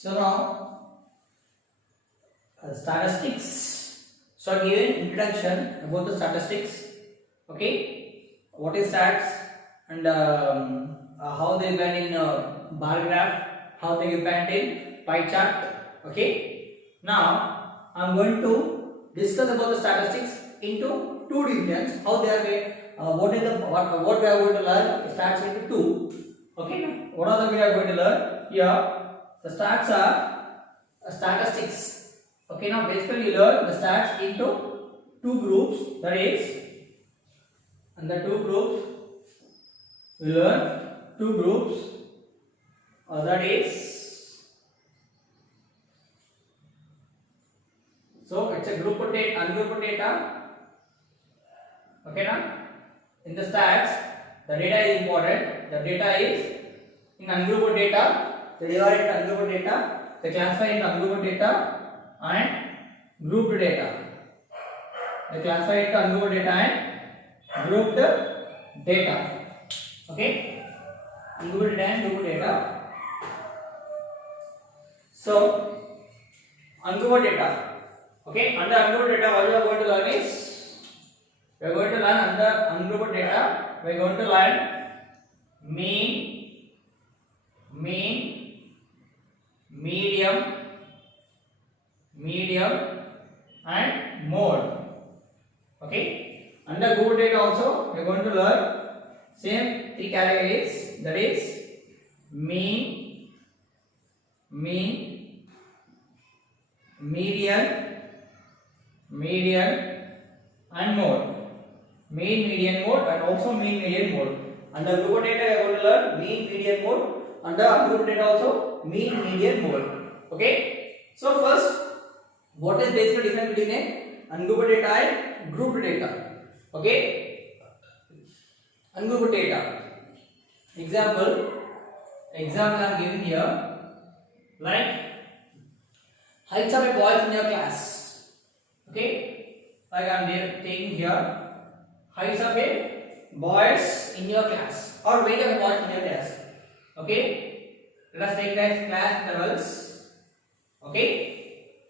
So now statistics. So I give an introduction about the statistics. Okay, what is stats and how they depend in bar graph, how they depend in pie chart. Okay, now I am going to discuss about the statistics into two divisions. How they are made. What we are going to learn stats into two. Okay, now what are the we are going to learn here? The stats are statistics. Okay, now basically you learn the stats into two groups. That is, and the two groups we learn two groups. That is, so it's a group of data, ungrouped data. Okay, now in the stats, the data is important. The data is in ungrouped data. They divide into ungrouped data. They classify into ungrouped data and grouped data. They classify into ungrouped data and grouped data. Okay, ungrouped data and grouped data. So ungrouped data. Okay, under ungrouped data, what we are going to learn is we are going to learn under ungrouped data. We are going to learn mean, medium and mode. Okay, under grouped data also we are going to learn same three categories, that is mean, median and mode. Mean, median, mode and also mean, median, mode. Under grouped data we are going to learn mean, median, mode. Under ungrouped data also mean, median, mode. Okay, so first, what is basically difference between a ungrouped data and grouped data? Okay, ungrouped data. Example I am giving here, like heights of a boys in your class. Okay, like I am taking here heights of a boys in your class or weight of a boys in your class. Okay, let us take that class intervals. Okay,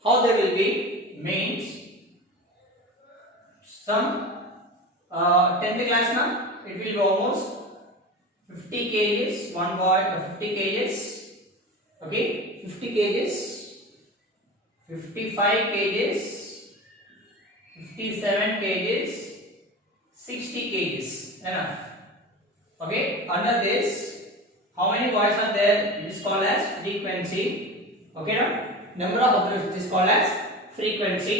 how they will be means some 10th class now it will be almost 50 kgs one boy 50 kgs. Okay, 50 kgs, 55 kgs, 57 kgs, 60 kgs enough. Okay, under this how many boys are there? It is called as frequency. Okay, now number of observations is called as frequency.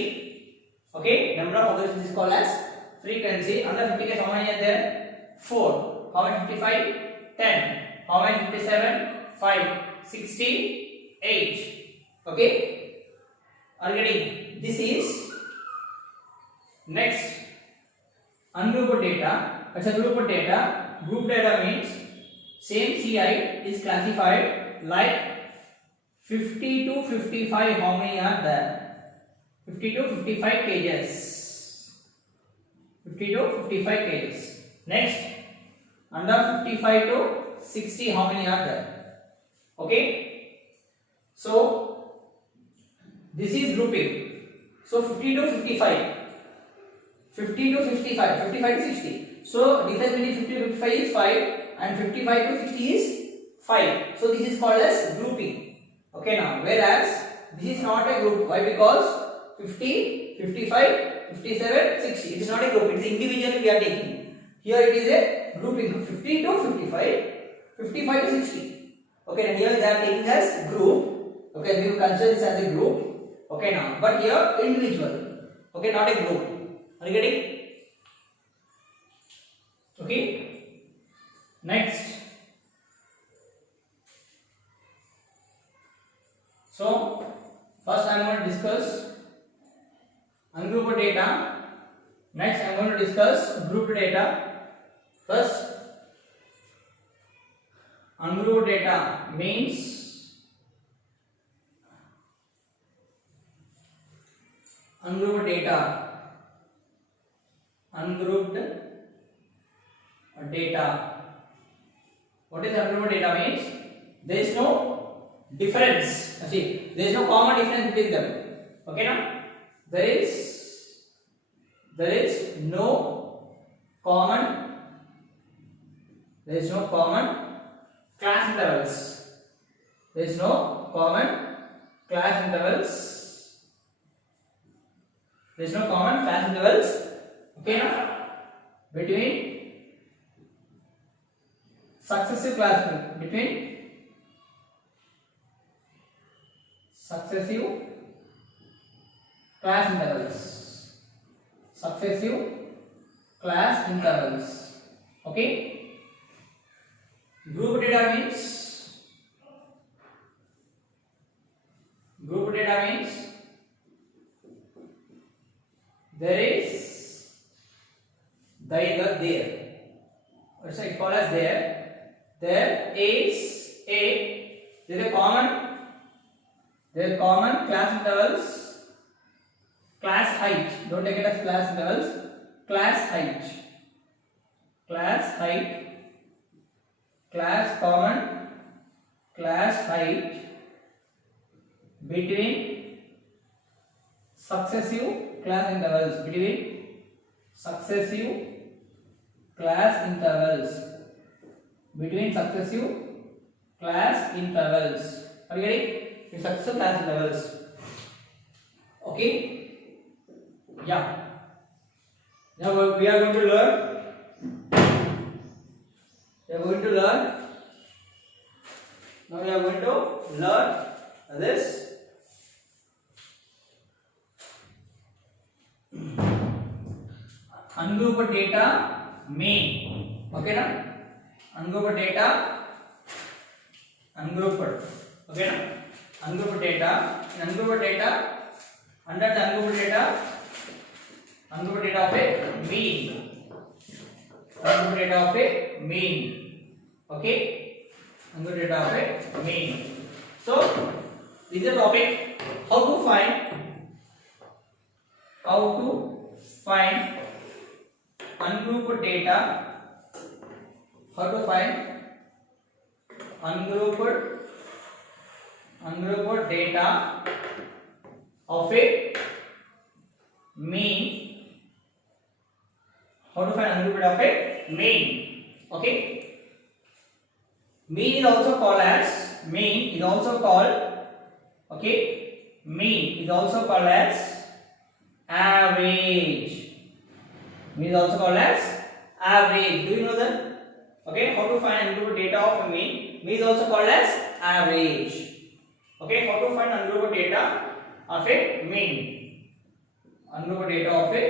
Okay, number of observations is called as frequency. Under 50 case how many are there? 4. How many 55? 10. How many 57? 5. 60? 8. Okay, are you getting? This is next ungrouped data. It's a grouped data. Group data means same CI is classified like 50 to 55. How many are there? 50 to 55 kgs. 50 to 55 kgs. Next, under 55 to 60, how many are there? Okay, so this is grouping. So 50 to 55, 50 to 55, 55 to 60. So difference between 50 to 55 is 5 and 55 to 60 is 5. So this is called as grouping. Okay, now whereas this is not a group. Why? Because 50, 55, 57, 60. It is not a group. It is individually we are taking. Here it is a grouping. 50 to 55, 55 to 60. Okay, and here they are taking as group. Okay, we will consider this as a group. Okay, now but here individual. Okay, not a group. Are you getting? Okay. Next. So first I am going to discuss ungrouped data. Next I am going to discuss grouped data. First, ungrouped data means ungrouped data. Ungrouped data. What is ungrouped data means? There is no difference. See, there is no common difference between them. Okay, now there is no common class intervals. There is no common class intervals. There is no common class intervals. Okay, now between successive class intervals. Okay, group data means there is there or so it called as there is a common class intervals, class height. Don't take it as class intervals. Class common class height between successive class intervals. Are you getting? In successive class intervals. Okay. Yeah. Now we are going to learn. This ungrouped data main. Okay, na? Ungrouped data. Okay, na? Ungrouped data. Under the ungrouped data of a mean. Ungrouped data of a mean. Okay, ungrouped data of a mean. So this is the topic how to find ungrouped data. How to find ungrouped data of a mean. How to find ungrouped data of a mean? Okay. Mean is also called as average. Mean is also called as average. Do you know that? Okay. How to find ungrouped data of a mean? Mean is also called as average. Okay. How to find ungrouped data of a mean? Ungrouped data of a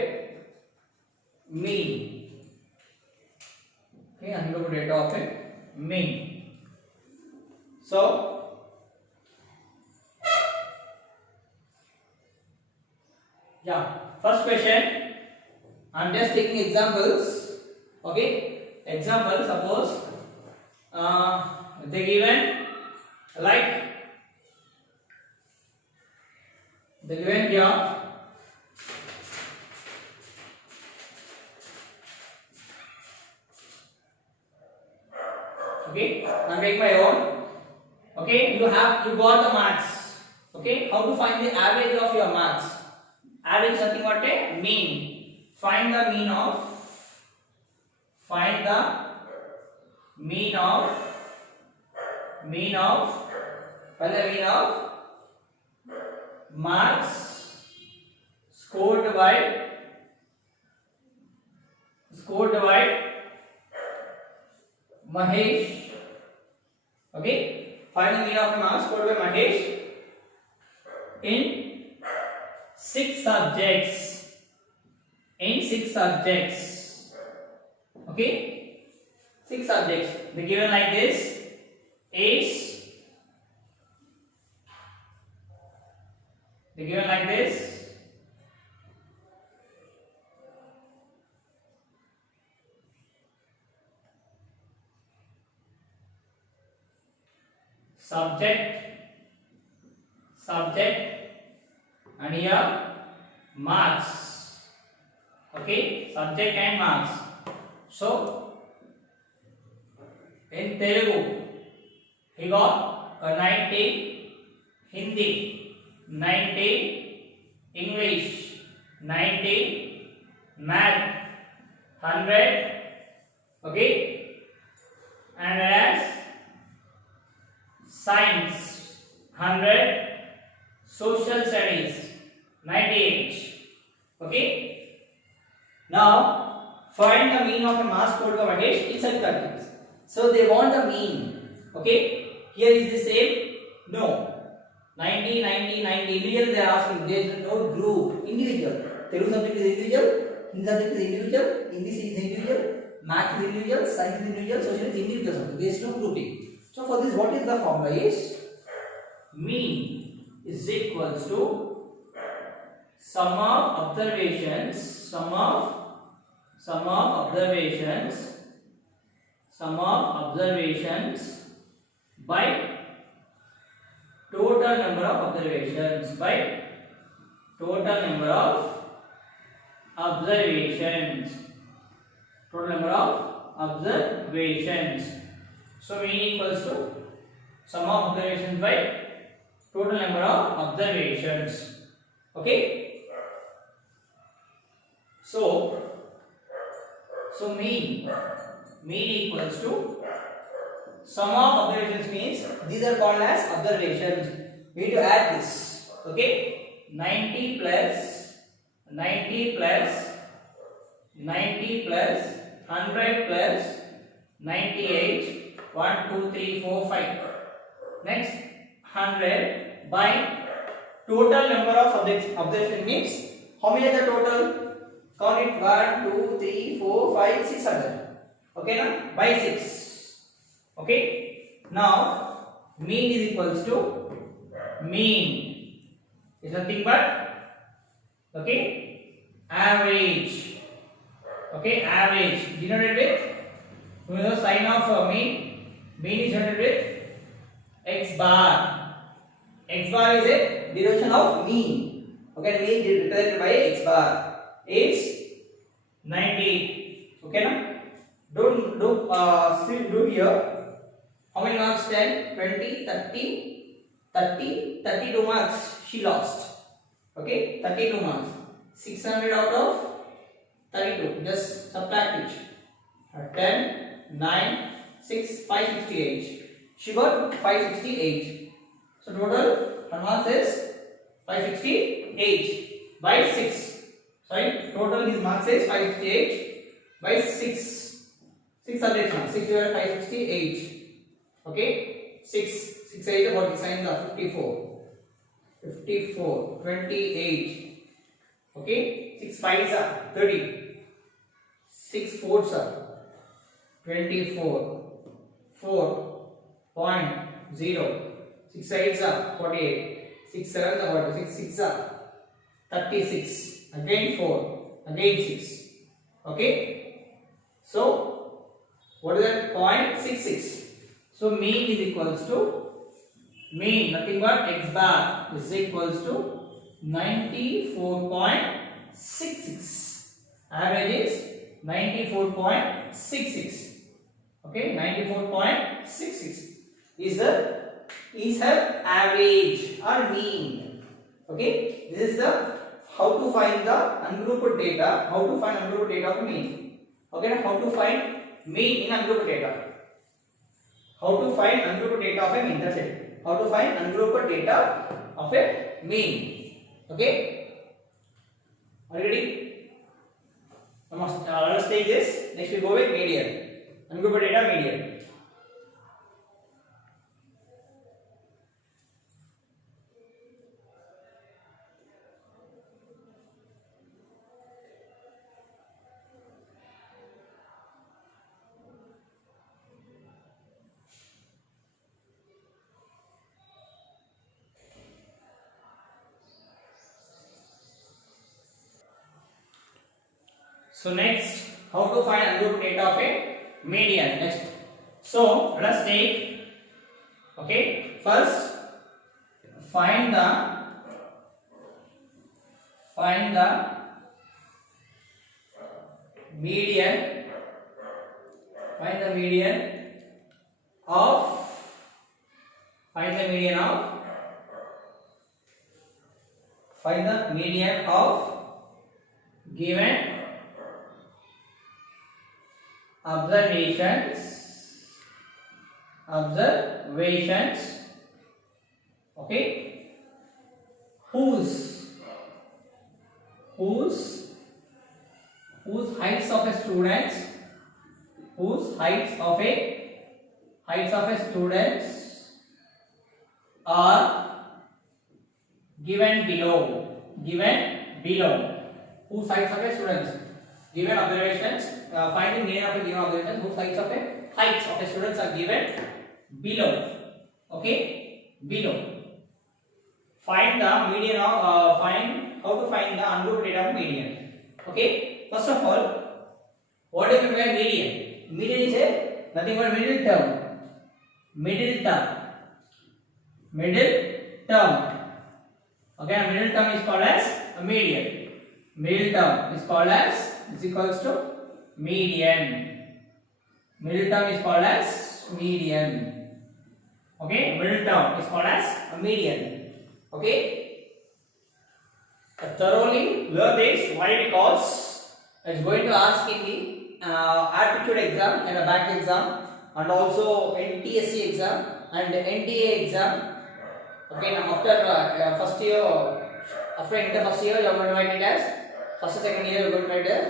mean. Okay. Ungrouped data of a mean. So yeah, first question. I'm just taking examples. Okay, example. Suppose they given like the given here. Okay, I'm taking my own. Okay, you got the marks. Okay, how to find the average of your marks? Average is nothing but a mean. Find the mean of marks scored by Mahesh. Okay, find the mean of marks scored by Mahesh in 6 subjects. Okay, 6 subjects. They given like this is. They given like this. Subject, and here marks. Okay, subject and marks. So in Telugu he got a 90. Hindi 90, English 90, Math 100, okay, and whereas Science 100, Social Studies 98, okay. Now find the mean of a mass total of Mahesh in such countries. So they want the mean, okay. Here is the same, no, 90, 90, 90 individual they are asking, there is no group, individual. Telugu subject is individual, Hindi subject is individual, English is individual, Math is individual, Science is individual, Social is individual subject. There is no grouping. So for this, what is the formula is mean is equals to sum of observations by total number of observations So mean equals to sum of observations by total number of observations, okay. So mean equals to sum of observations, means these are called as observations. We need to add this, okay. 90 plus 100 plus 98, 1 2 3 4 5. Next 100 by total number of observation, means how many are the total? Count it, 1 2 3 4 5 600, okay na, by 6, okay. Now mean is equals to mean is nothing but, okay, average, okay, average denoted with, you know, sign of mean is denoted with x bar. X bar is a derivation of mean, okay. Mean is represented by x bar is 90, okay na. Still do here, how many marks? 10, 20, 32 marks she lost, okay. 32 marks, 600 out of 32, just subtract it, 10, 9, 6, 568, she got 568. So total her marks is 568 by 6. Sorry, total his marks is 568 by 6. 6 subjects marks, 6 divided by 568, okay. 6 8 are 49 are 54, 28, okay. 6 5s are 30, 6 4s are 24, 4.0, 6 8s are 48, 6 7s are 46, 6 are 36, again 4, again 6, okay. So what is that? 0.66. So mean is equals to, mean nothing but x bar is equals to 94.66. Average is 94.66, okay. 94.66 is her average or mean, okay. This is the how to find the ungrouped data, how to find ungrouped data of mean, okay. How to find mean in ungrouped data, how to find ungrouped data of a mean, that's it. How to find ungrouped data of a mean, okay. Are you ready? Let's take this. Next we go with median, ungrouped data median. So next, how to find ungrouped data of a median. Next, so let us take, okay, first find the median, find the median of Find the median of given observations, okay, whose heights of a students, are given below. Whose heights of a students, given observations, find the meaning of a given observation whose heights of a students are given below. Okay, below. Find the median of how to find the ungrouped rate of median. Okay, first of all, what do you mean by median? Median is nothing but middle term. Okay, a middle term is called as a median. Middle term is called as equals to median. Middle term is called as median. Okay, middle term is called as a median. Okay, thoroughly learn this. Why? Because it's going to ask in the aptitude exam and a back exam, and also NTSC exam and NTA exam. Okay, now after first year, after enter first year, you are going to write it as first and second year. You are going to write it as.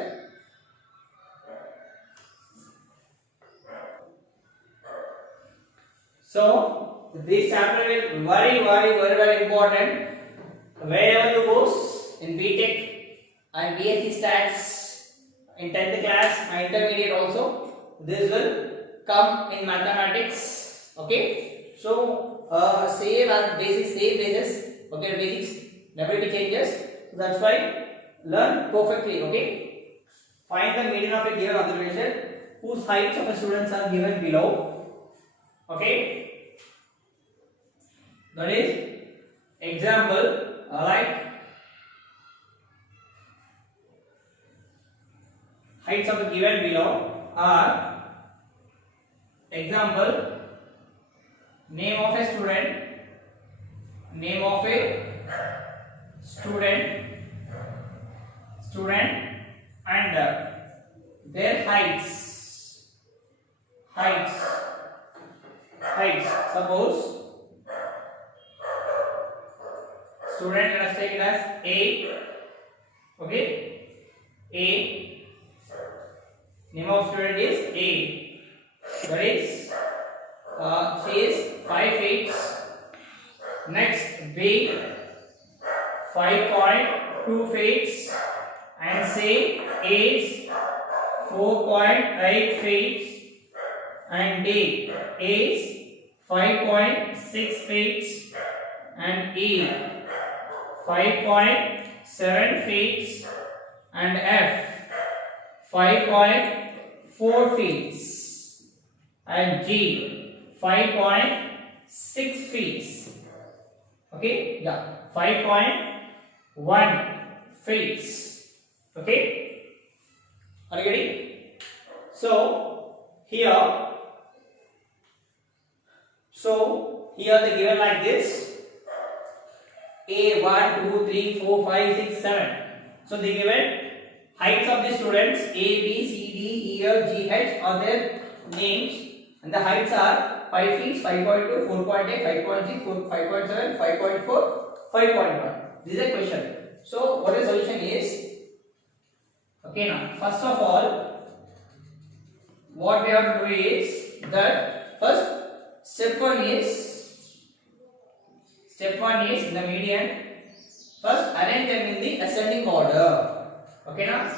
So this chapter is very important. Wherever you go in BTech and BSc Stats, in 10th class and intermediate also, this will come in mathematics. Okay, so same basis. Okay, basics never be changes. So that's why learn perfectly. Okay, find the median of a given observation whose heights of the students are given below. Okay, that is example like heights of the given below are example name of a student and their heights. Suppose student, let us take it as A. Okay, A, name of student is A. That is she is 5 feet. Next, B 5.2 feet, and C is 4.8 feet, and D is 5.6 feet, and E 5.7 feet, and F 5.4 feet, and G 5.6 feet. Okay, yeah, 5.1 feet. Okay, are you getting? So here they given like this: A 1, 2, 3, 4, 5, 6, 7. So they given heights of the students A, B, C, D, E, F, G, H are their names, and the heights are 5 feet, 5.2, 4.8, 5.6, 5.7, 5.4, 5.1. This is a question. So what the solution is? Okay, now first of all, what we have to do is that first step one is in the median. First arrange them in the ascending order. Okay, now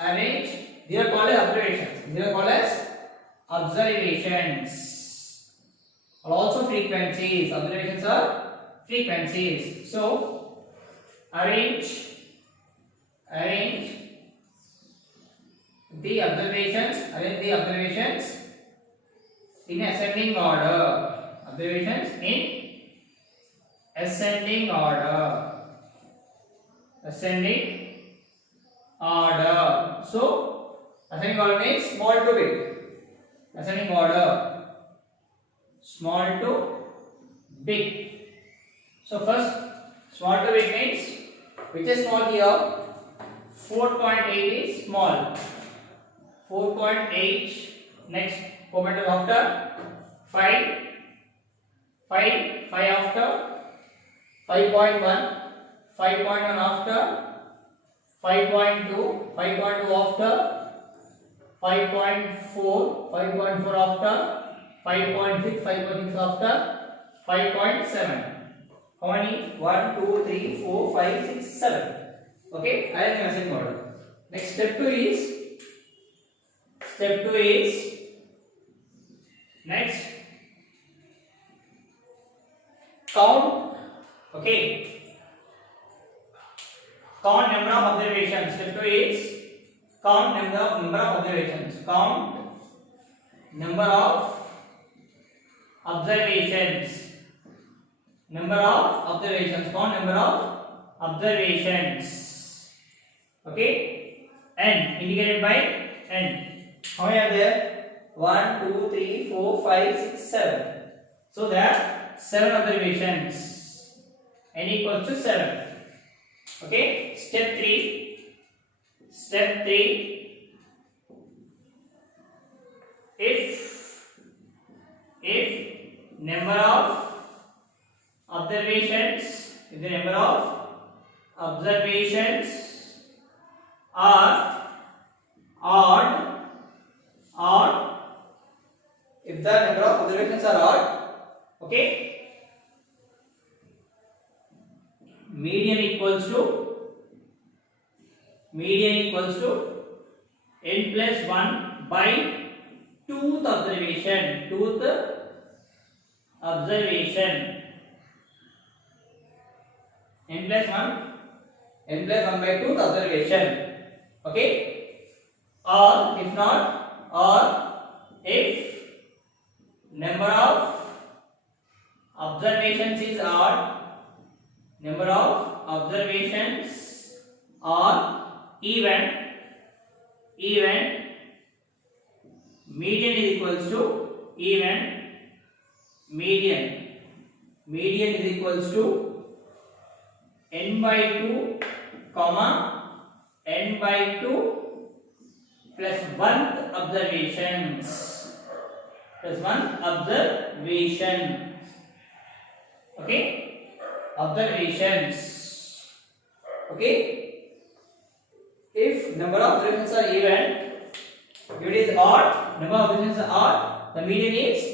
arrange. These are called as observations. Or also frequencies. Observations are frequencies. So arrange the observations in ascending order. Observations in ascending order. So ascending order means small to big. Ascending order, small to big. So first, small to big means Which is small here? 4.8 is small. 4.8. Next, 4 meters after 5. 5 after 5.1. 5.1 after 5.2. 5.2 after 5.4. 5.4 after 5.6. 5.6 after 5.7. How many? 1, 2, 3, 4, 5, 6, 7. Okay, arrange in ascending order. Next, step 2 is next count. Okay, count number of observations. Step 2 is count number of observations. Count number of observations. Number of observations. Count number of observations. Okay, n indicated by n. How many are there? 1, 2, 3, 4, 5, 6, 7. So there are 7 observations. N equals to 7. Okay, step 3. Step 3. If number of observations, if the number of observations are odd, if the number of observations are odd, okay, median equals to n plus 1 by 2th observation. N plus 1 by 2th observation. Okay, or if not, or if number of observations is odd, number of observations are even, median is equals to median is equals to n by 2 comma n by 2 plus 1th observations plus 1 observation. Okay, observations. Okay, if number of observations are even, if it is odd, number of observations are odd, the median is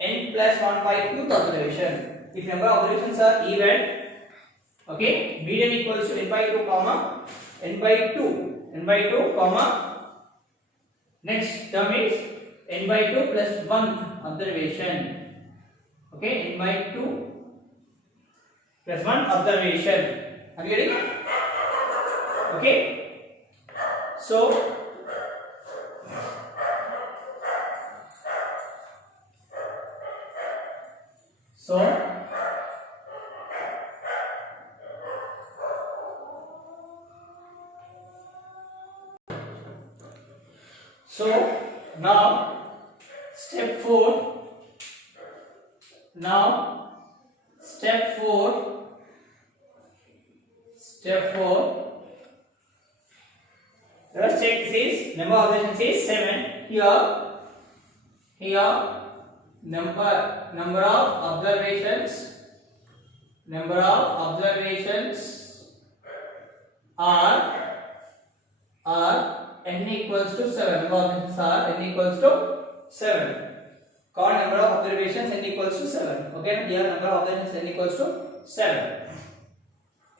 n plus 1 by 2th observation. If number of observations are even, okay, median equals to n by 2 comma n by 2 comma next term is n by 2 plus 1th observation. Okay, n by 2 plus 1 observation. Are you getting it? Okay, so now step 4. Let's check this is number of observations is 7. Here number of observations are n equals to 7. Number of observations are n equals to 7. Count number of observations n equals to 7. Okay, here number of observations n equals to 7.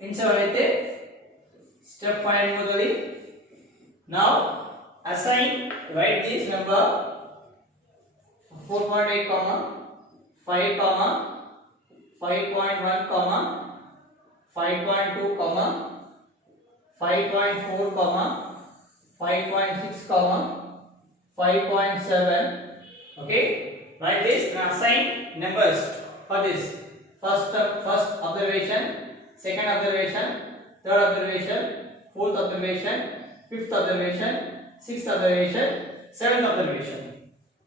In 7 అయితే step 5 ఏమవుతుంది? Now assign, write this number 4.8 comma 5 comma 5.1 comma 5.2 comma 5.4 comma 5.6 comma 5.7. Okay, write this and assign numbers for this. First observation, second observation, third observation, fourth observation, fifth observation, sixth observation, seventh observation.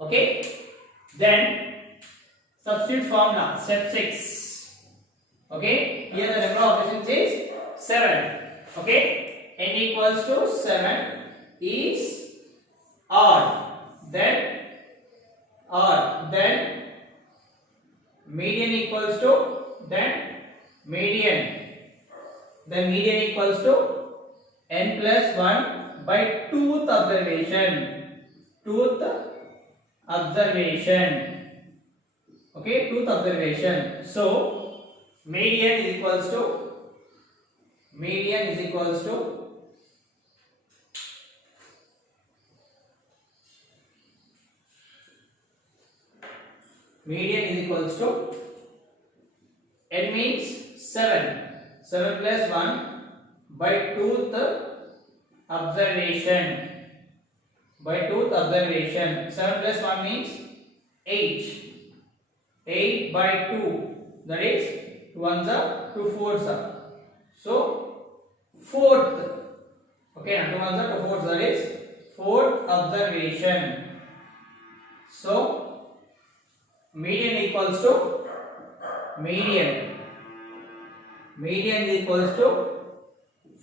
Okay, then substitute formula, step 6. Okay, here the number of observations is 7. Okay, n equals to 7 is odd. Then median equals to median equals to n plus 1 by tooth observation. Okay, tooth observation. So median is equals to median is equals to n means 7 plus 1 by tooth observation. 7 plus 1 means 8 by 2, that is 2 ones are 2 fours are, so fourth. Okay, 2 ones are 2 fours, that is fourth observation. So median equals to median is equals to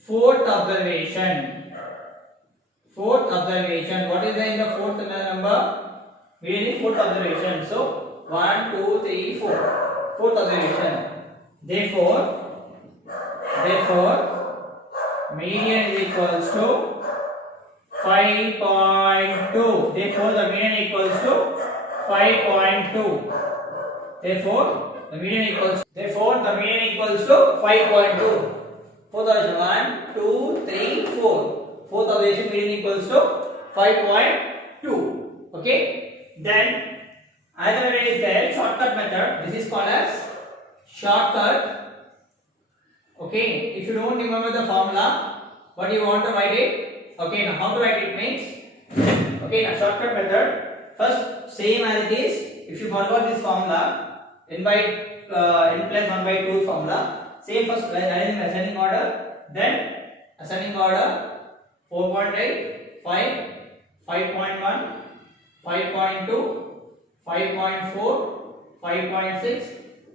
fourth observation. What is there in the fourth number? Median is fourth observation. So 1 2 3 4, fourth observation. Therefore median is equals to 5.2. Therefore the median equals to 5.2. Therefore the median equals to 5.2. Fourth observation 1 2 3 4. Fourth observation median equals to 5.2. Okay. Then another method is there, shortcut method. This is called as shortcut. Okay. If you don't remember the formula, what do you want to write it? Okay. Now how to write it means. Okay. Now shortcut method. First, same as it is. If you forgot this formula, n plus 1 by 2 formula. Same first ascending order. Then ascending order 4.8, 5, 5.1, 5.2, 5.4, 5.6,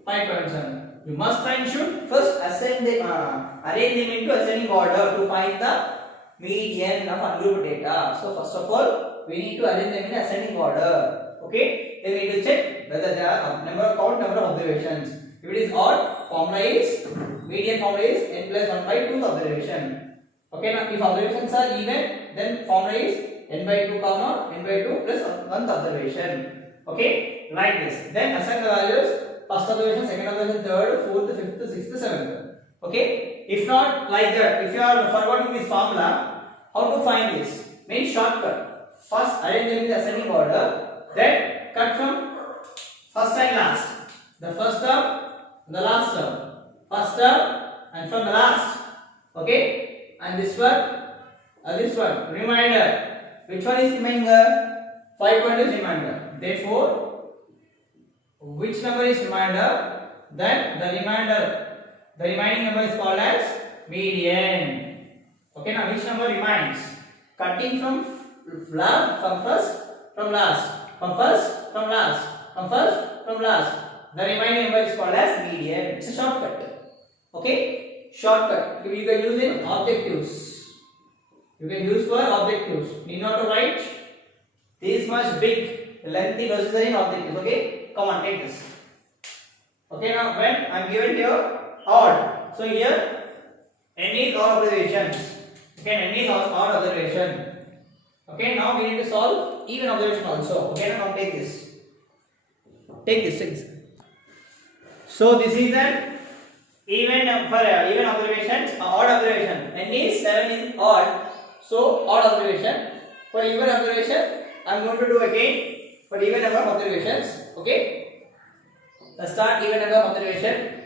5.7. You must and should first arrange them into ascending order to find the median of ungrouped data. So first of all, we need to arrange them in ascending order. Okay, then we need to check whether there are number of observations. If it is odd, formula is median formula is n plus 1 by 2 observation. Okay, now if observations are even, then formula is n by 2 comma n by 2 plus 1th observation. Okay, like this. Then assign the values: first observation, second observation, third, fourth, fifth, sixth, seventh. Okay, if not like that, if you are forgetting this formula, how to find this? Means shortcut. First arrange them in the ascending order, then cut from first and last. The first term, the last term. First term and from the last. Okay, and this one remainder. Which one is remainder? 5.2 is remainder. Therefore, which number is remainder? Then the remaining number is called as median. Okay, now which number remains? Cutting from first from last. The remaining number is called as median. It's a shortcut. Okay, shortcut. You can use in objectives. You can use for objectives. Need not to write this much big lengthy procedure in objectives. Okay, come on, take this. Okay, now when I am given here odd, so here n is odd observations. Okay, n is odd observation. Okay, now we need to solve even observation also. Okay, now take this. Take this. So this is an even observations, odd observation. N is 7 is odd. So odd observation. For even observation, I am going to do again for even number of observations. Okay. Let's start even number of observation.